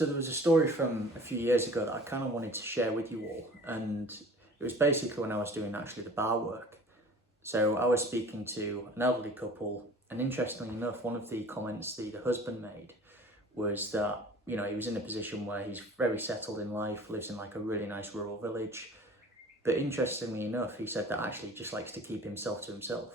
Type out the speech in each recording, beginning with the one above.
So there was a story from a few years ago that I kind of wanted to share with you all, and it was basically when I was doing actually the bar work. So I was speaking to an elderly couple, and interestingly enough, one of the comments the husband made was that, he was in a position where he's very settled in life, lives in like a really nice rural village. But interestingly enough, he said that actually he just likes to keep himself to himself.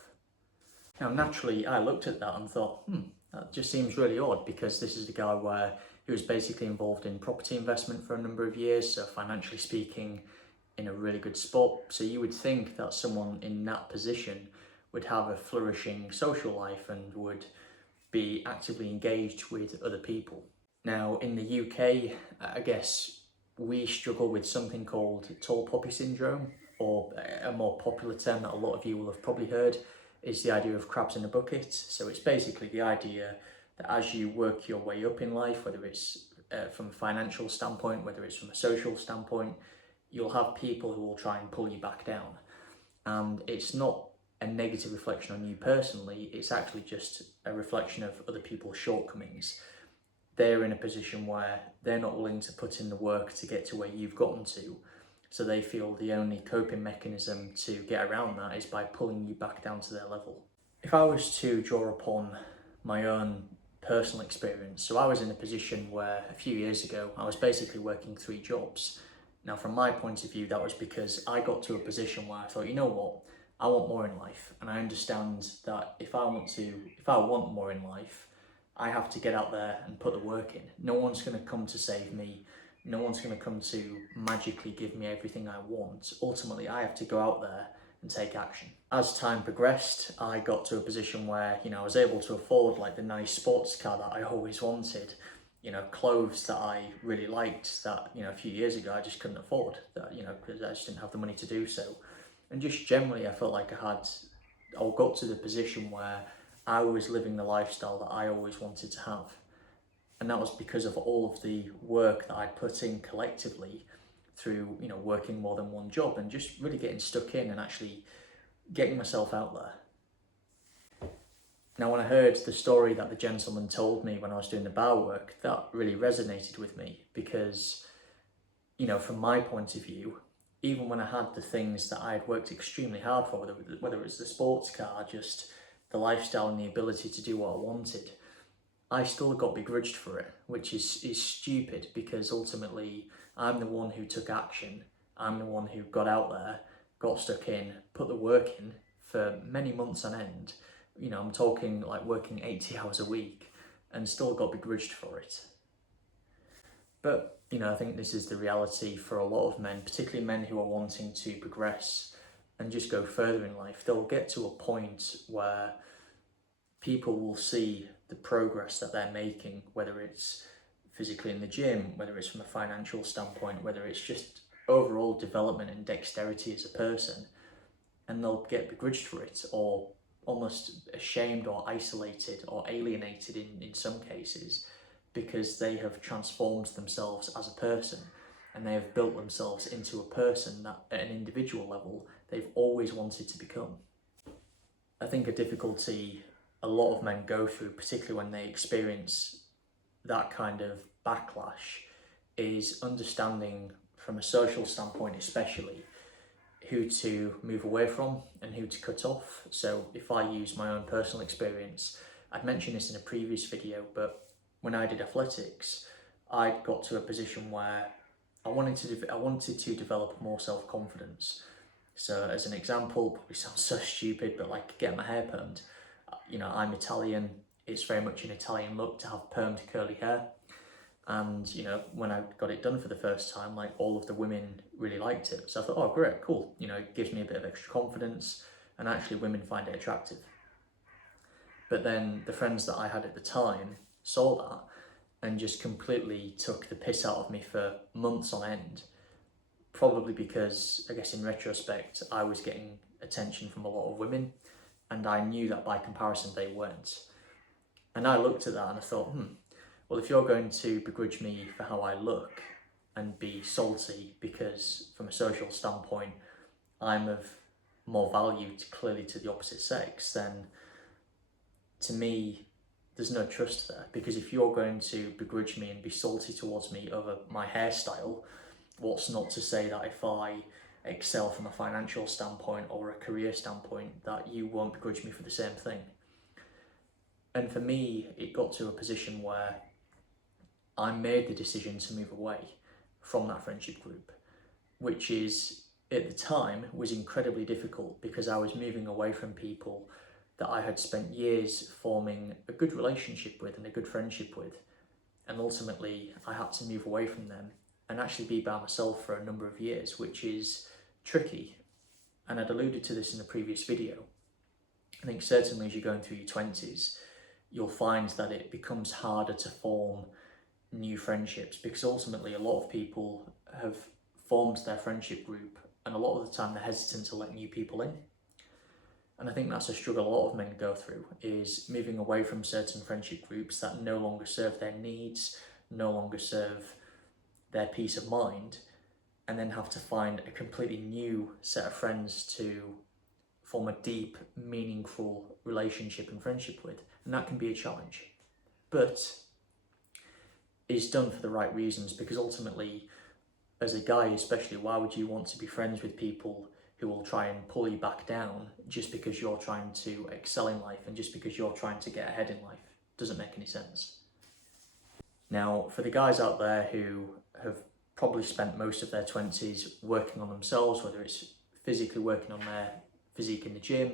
Now, naturally, I looked at that and thought, that just seems really odd, because this is the guy where he was basically involved in property investment for a number of years, so financially speaking, in a really good spot. So you would think that someone in that position would have a flourishing social life and would be actively engaged with other people. Now, in the UK, I guess we struggle with something called tall poppy syndrome, or a more popular term that a lot of you will have probably heard is the idea of crabs in a bucket. So it's basically the idea that as you work your way up in life, whether it's from a financial standpoint, whether it's from a social standpoint, you'll have people who will try and pull you back down. And it's not a negative reflection on you personally, it's actually just a reflection of other people's shortcomings. They're in a position where they're not willing to put in the work to get to where you've gotten to. So they feel the only coping mechanism to get around that is by pulling you back down to their level. If I was to draw upon my own personal experience, so I was in a position where a few years ago, I was basically working 3 jobs. Now, from my point of view, that was because I got to a position where I thought, you know what, I want more in life. And I understand that if I want more in life, I have to get out there and put the work in. No one's going to come to save me. No one's going to come to magically give me everything I want. Ultimately, I have to go out there and take action. As time progressed, I got to a position where, I was able to afford like the nice sports car that I always wanted, clothes that I really liked that, a few years ago I just couldn't afford, that, because I just didn't have the money to do so. And just generally, I felt like I got to the position where I was living the lifestyle that I always wanted to have. And that was because of all of the work that I put in collectively through, working more than one job and just really getting stuck in and actually getting myself out there. Now, when I heard the story that the gentleman told me when I was doing the bar work, that really resonated with me because, from my point of view, even when I had the things that I had worked extremely hard for, whether it was the sports car, just the lifestyle and the ability to do what I wanted, I still got begrudged for it, which is stupid, because ultimately I'm the one who took action. I'm the one who got out there, got stuck in, put the work in for many months on end. I'm talking like working 80 hours a week and still got begrudged for it. But, I think this is the reality for a lot of men, particularly men who are wanting to progress and just go further in life. They'll get to a point where people will see the progress that they're making, whether it's physically in the gym, whether it's from a financial standpoint, whether it's just overall development and dexterity as a person, and they'll get begrudged for it, or almost ashamed or isolated or alienated in some cases, because they have transformed themselves as a person and they have built themselves into a person that at an individual level they've always wanted to become. I think a difficulty a lot of men go through, particularly when they experience that kind of backlash, is understanding from a social standpoint especially who to move away from and who to cut off. So if I use my own personal experience, I'd mentioned this in a previous video, but when I did athletics, I got to a position where I wanted to develop more self-confidence. So as an example, probably sounds so stupid, but like getting my hair permed. I'm Italian, it's very much an Italian look to have permed curly hair. And, when I got it done for the first time, like all of the women really liked it. So I thought, oh, great, cool. It gives me a bit of extra confidence, and actually women find it attractive. But then the friends that I had at the time saw that and just completely took the piss out of me for months on end. Probably because, I guess in retrospect, I was getting attention from a lot of women, and I knew that by comparison they weren't. And I looked at that and I thought, well, if you're going to begrudge me for how I look and be salty because from a social standpoint I'm of more value clearly to the opposite sex, then to me there's no trust there, because if you're going to begrudge me and be salty towards me over my hairstyle, what's not to say that if I excel from a financial standpoint or a career standpoint, that you won't begrudge me for the same thing? And for me, it got to a position where I made the decision to move away from that friendship group, which is, at the time, was incredibly difficult, because I was moving away from people that I had spent years forming a good relationship with and a good friendship with. And ultimately, I had to move away from them and actually be by myself for a number of years, which is tricky. And I'd alluded to this in a previous video. I think certainly as you're going through your 20s, you'll find that it becomes harder to form new friendships, because ultimately a lot of people have formed their friendship group, and a lot of the time they're hesitant to let new people in. And I think that's a struggle a lot of men go through, is moving away from certain friendship groups that no longer serve their needs, no longer serve their peace of mind, and then have to find a completely new set of friends to form a deep, meaningful relationship and friendship with. And that can be a challenge, but is done for the right reasons, because ultimately, as a guy especially, why would you want to be friends with people who will try and pull you back down just because you're trying to excel in life and just because you're trying to get ahead in life? Doesn't make any sense. Now, for the guys out there who have probably spent most of their 20s working on themselves, whether it's physically working on their physique in the gym,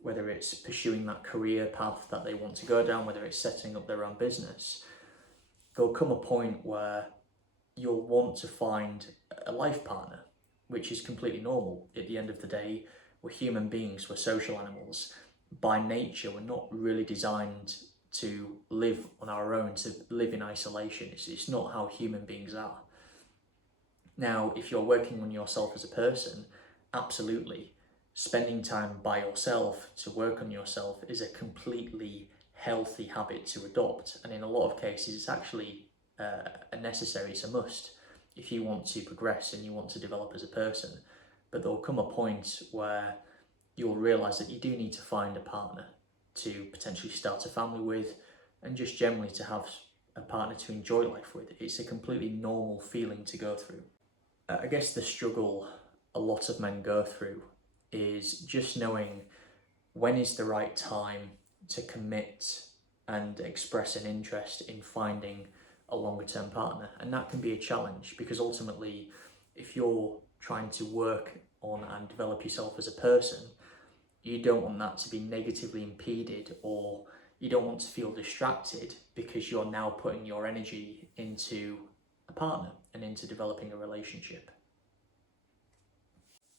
whether it's pursuing that career path that they want to go down, whether it's setting up their own business, there'll come a point where you'll want to find a life partner, which is completely normal. At the end of the day, we're human beings, we're social animals. By nature, we're not really designed to live on our own, to live in isolation. It's not how human beings are. Now, if you're working on yourself as a person, absolutely, spending time by yourself to work on yourself is a completely healthy habit to adopt. And in a lot of cases, it's actually a necessary, it's a must if you want to progress and you want to develop as a person. But there'll come a point where you'll realise that you do need to find a partner to potentially start a family with, and just generally to have a partner to enjoy life with. It's a completely normal feeling to go through. I guess the struggle a lot of men go through is just knowing when is the right time to commit and express an interest in finding a longer term partner. And that can be a challenge, because ultimately, if you're trying to work on and develop yourself as a person, you don't want that to be negatively impeded, or you don't want to feel distracted because you're now putting your energy into a partner and into developing a relationship.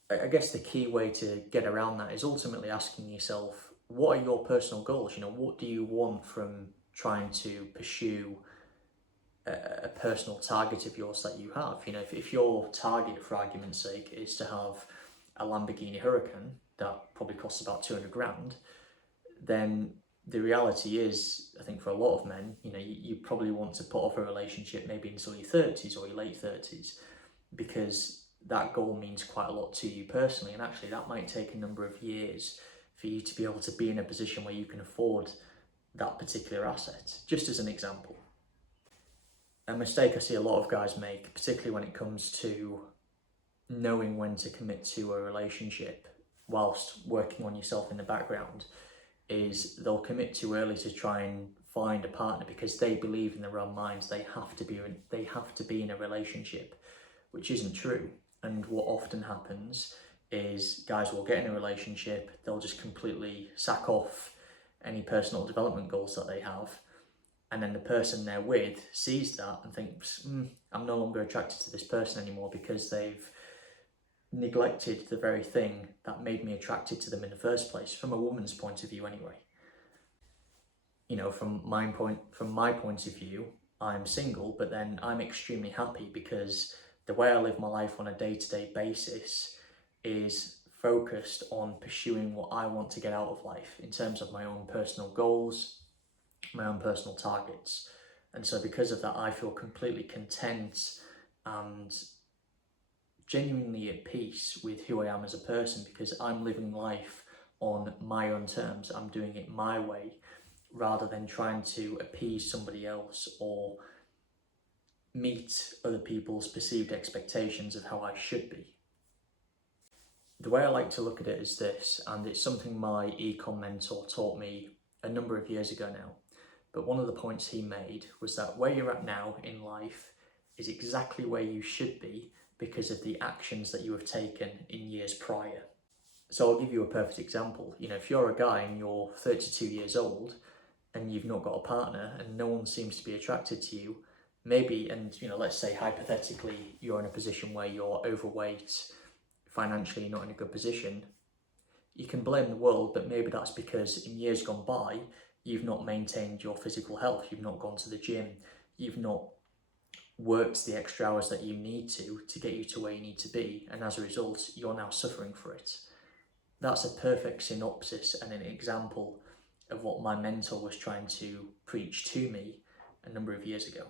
I guess the key way to get around that is ultimately asking yourself, what are your personal goals? You know, what do you want from trying to pursue a personal target of yours that you have? You know, if your target, for argument's sake, is to have a Lamborghini Huracan that probably costs about 200 grand, then the reality is, I think for a lot of men, you know, you probably want to put off a relationship maybe until your 30s or your late 30s, because that goal means quite a lot to you personally. And actually that might take a number of years for you to be able to be in a position where you can afford that particular asset, just as an example. A mistake I see a lot of guys make, particularly when it comes to knowing when to commit to a relationship whilst working on yourself in the background, is they'll commit too early to try and find a partner because they believe in their own minds they have to be in a relationship, which isn't true. And what often happens is guys will get in a relationship, they'll just completely sack off any personal development goals that they have, and then the person they're with sees that and thinks, I'm no longer attracted to this person anymore, because they've neglected the very thing that made me attracted to them in the first place, from a woman's point of view anyway. You know, from my point of view, I'm single, but then I'm extremely happy because the way I live my life on a day-to-day basis is focused on pursuing what I want to get out of life in terms of my own personal goals, my own personal targets. And so because of that, I feel completely content and genuinely at peace with who I am as a person, because I'm living life on my own terms. I'm doing it my way, rather than trying to appease somebody else or meet other people's perceived expectations of how I should be. The way I like to look at it is this, and it's something my econ mentor taught me a number of years ago now, but one of the points he made was that where you're at now in life is exactly where you should be because of the actions that you have taken in years prior. So I'll give you a perfect example. If you're a guy and you're 32 years old and you've not got a partner and no one seems to be attracted to you, maybe, and let's say hypothetically you're in a position where you're overweight, financially not in a good position, you can blame the world, but maybe that's because in years gone by, you've not maintained your physical health, you've not gone to the gym, you've not worked the extra hours that you need to get you to where you need to be, and as a result, you're now suffering for it. That's a perfect synopsis and an example of what my mentor was trying to preach to me a number of years ago.